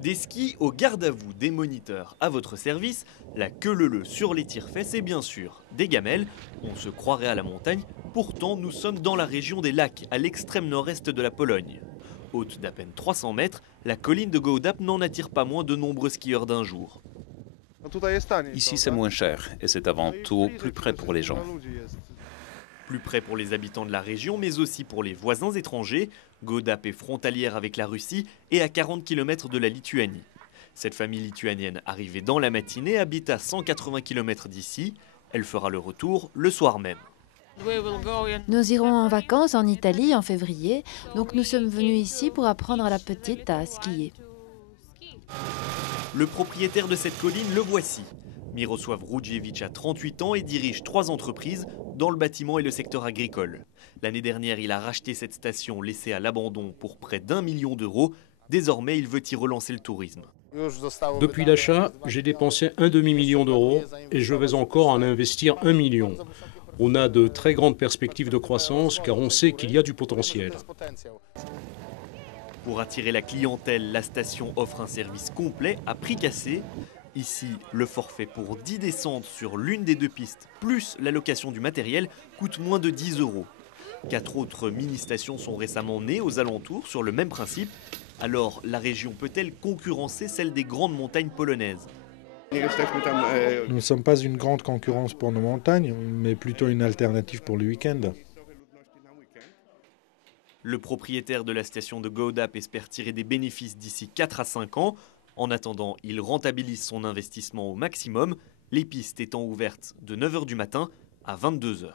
Des skis au garde à vous, des moniteurs à votre service, la queue leu sur les tire-fesses et bien sûr des gamelles. On se croirait à la montagne, pourtant nous sommes dans la région des lacs, à l'extrême nord-est de la Pologne. Haute d'à peine 300 mètres, la colline de Gołdap n'en attire pas moins de nombreux skieurs d'un jour. Ici, c'est moins cher et c'est avant tout plus près pour les gens. Plus près pour les habitants de la région, mais aussi pour les voisins étrangers. Gołdap est frontalière avec la Russie et à 40 km de la Lituanie. Cette famille lituanienne arrivée dans la matinée habite à 180 km d'ici. Elle fera le retour le soir même. Nous irons en vacances en Italie en février, donc nous sommes venus ici pour apprendre à la petite à skier. Le propriétaire de cette colline, le voici. Mirosław Rudziewicz a 38 ans et dirige 3 entreprises dans le bâtiment et le secteur agricole. L'année dernière, il a racheté cette station laissée à l'abandon pour près d'1 million d'euros. Désormais, il veut y relancer le tourisme. Depuis l'achat, j'ai dépensé un demi-million d'euros et je vais encore en investir 1 million. On a de très grandes perspectives de croissance car on sait qu'il y a du potentiel. Pour attirer la clientèle, la station offre un service complet à prix cassé. Ici, le forfait pour 10 descentes sur l'une des 2 pistes, plus la location du matériel, coûte moins de 10 euros. 4 autres mini-stations sont récemment nées aux alentours sur le même principe. Alors, la région peut-elle concurrencer celle des grandes montagnes polonaises ? Nous ne sommes pas une grande concurrence pour nos montagnes, mais plutôt une alternative pour le week-end. Le propriétaire de la station de Gołdap espère tirer des bénéfices d'ici 4 à 5 ans. En attendant, il rentabilise son investissement au maximum, les pistes étant ouvertes de 9 h du matin à 22 h.